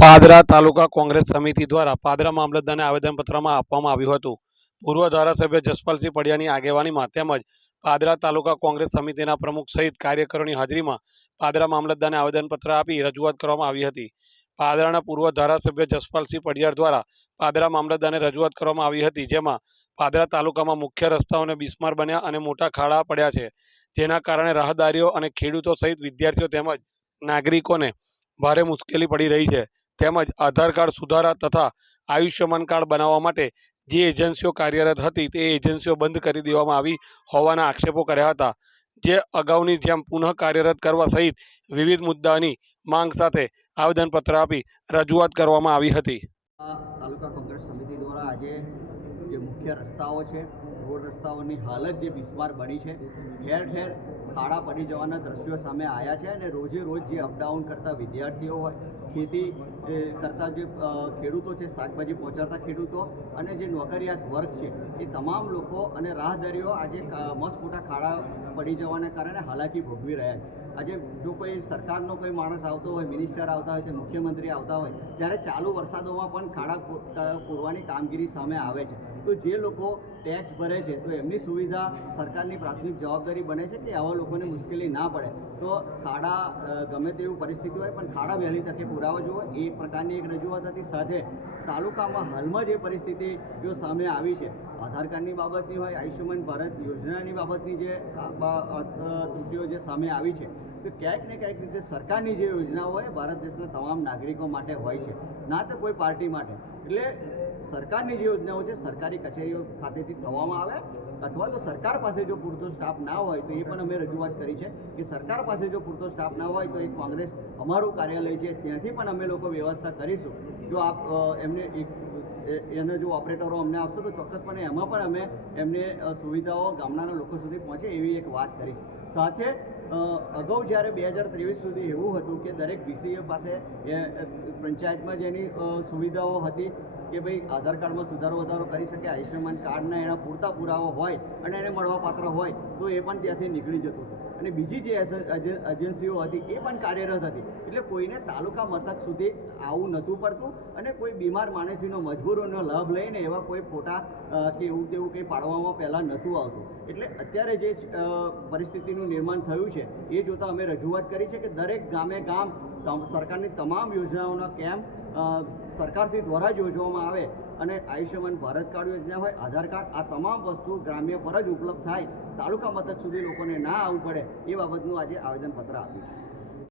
પાદરા તાલુકા કોંગ્રેસ સમિતિ દ્વારા પાદરા મામલતદારને આવેદનપત્રમાં આપવામાં આવ્યું હતું. પૂર્વ ધારાસભ્ય જસપાલસિંહ પડિયાની આગેવાનીમાં તેમજ પાદરા તાલુકા કોંગ્રેસ સમિતિના પ્રમુખ સહિત કાર્યકરોની હાજરીમાં પાદરા મામલતદારને આવેદનપત્ર આપી રજૂઆત કરવામાં આવી હતી. પાદરાના પૂર્વ ધારાસભ્ય જસપાલસિંહ પડિયાર દ્વારા પાદરા મામલતદારને રજૂઆત કરવામાં આવી હતી, જેમાં પાદરા તાલુકામાં મુખ્ય રસ્તાઓને બિસ્માર બન્યા અને મોટા ખાડા પડ્યા છે. જેના કારણે રાહદારીઓ અને ખેડૂતો સહિત વિદ્યાર્થીઓ તેમજ નાગરિકોને ભારે મુશ્કેલી પડી રહી છે. તેમજ આધાર કાર્ડ સુધારા તથા આયુષ્યમાન કાર્ડ બનાવવા માટે જે એજન્સીઓ કાર્યરત હતી તે એજન્સીઓ બંધ કરી દેવામાં આવી હોવાના આક્ષેપો કર્યા હતા. જે અગાઉની જેમ પુનઃ કાર્યરત કરવા સહિત વિવિધ મુદ્દાની માંગ સાથે આવેદનપત્ર આપી રજૂઆત કરવામાં આવી હતી. તાલુકા કોંગ્રેસ સમિતિ દ્વારા આજે જે મુખ્ય રસ્તાઓ છે, રોડ રસ્તાઓની હાલત જે બિસ્માર બની છે, ઠેર ઠેર ખાડા પડી જવાના દ્રશ્યો સામે આવ્યા છે અને રોજે રોજ જે અપડાઉન કરતા વિદ્યાર્થીઓ હોય, ખેતી કરતા જે ખેડૂતો છે, શાકભાજી પહોંચાડતા ખેડૂતો અને જે નોકરિયાત વર્ગ છે, એ તમામ લોકો અને રાહદારીઓ આજે મસ્ત મોટા ખાડા પડી જવાના કારણે હાલાકી ભોગવી રહ્યા છે. આજે જો કોઈ સરકારનો કોઈ માણસ આવતો હોય મિનિસ્ટર આવતા હોય, કે મુખ્યમંત્રી આવતા હોય ત્યારે ચાલુ વરસાદોમાં પણ ખાડા પૂરવાની કામગીરી સામે આવે છે. તો જે લોકો ટેક્સ ભરે છે, તો એમની સુવિધા સરકારની પ્રાથમિક જવાબદારી બને છે કે આવા લોકોને મુશ્કેલી ના પડે? તો ખાડા ગમે તેવું પરિસ્થિતિ હોય, પણ ખાડા વહેલી તકે પુરાવા જોવો, એ પ્રકારની એક રજૂઆત હતી. સાથે તાલુકામાં હાલમાં જે પરિસ્થિતિ જો સામે આવી છે, આધાર કાર્ડની બાબતની હોય, આયુષ્યમાન ભારત યોજનાની બાબતની જે ત્રુટીઓ જે સામે આવી છે તો ક્યાંક ને ક્યાંક રીતે સરકારની જે યોજનાઓ હોય, ભારત દેશના તમામ નાગરિકો માટે હોય છે. ના તો કોઈ પાર્ટી માટે. એટલે સરકારની જે યોજનાઓ છે, સરકારી કચેરીઓ ખાતેથી થવામાં આવે અથવા તો સરકાર પાસે જો પૂરતો સ્ટાફ ના હોય, તો એ પણ અમે રજૂઆત કરી છે કે સરકાર પાસે જો પૂરતો સ્ટાફ ના હોય, તો એ કોંગ્રેસ અમારું કાર્યાલય છે, ત્યાંથી પણ અમે લોકો વ્યવસ્થા કરીશું. જો આપ એમને એક એને જો ઓપરેટરો અમને આપશે, તો ચોક્કસપણે એમાં પણ અમે એમને સુવિધાઓ ગામડાના લોકો સુધી પહોંચે એવી એક વાત કરીશ. સાથે અગાઉ જ્યારે બે હજાર ત્રેવીસ સુધી એવું હતું કે દરેક બીસીએ પાસે પંચાયતમાં જેની સુવિધાઓ હતી કે ભાઈ આધાર કાર્ડમાં સુધારો વધારો કરી શકે, આયુષ્યમાન કાર્ડના એના પૂરતા પુરાવા હોય અને એને મળવાપાત્ર હોય, તો એ પણ ત્યાંથી નીકળી જતું અને બીજી જે એજ- એજન્સીઓ હતી એ પણ કાર્યરત હતી. એટલે કોઈને તાલુકા મથક સુધી આવું નહોતું પડતું અને કોઈ બીમાર માણસીનો મજબૂરોનો લાભ લઈને એવા કોઈ ફોટા કે એવું તેવું કંઈ પાડવામાં પહેલાં નહોતું આવતું. એટલે અત્યારે જે પરિસ્થિતિનું નિર્માણ થયું છે એ જોતાં અમે રજૂઆત કરી છે કે દરેક ગામે ગામ સરકારની તમામ યોજનાઓના કેમ્પ સરકારશ્રી દ્વારા જ યોજવામાં આવે અને આયુષ્યમાન ભારત કાર્ડ યોજના હોય, આધાર કાર્ડ, આ તમામ વસ્તુ ગ્રામ્ય પર જ ઉપલબ્ધ થાય, તાલુકા મથક સુધી લોકોને ના આવવું પડે એ બાબતનું આજે આવેદનપત્ર આપ્યું છે.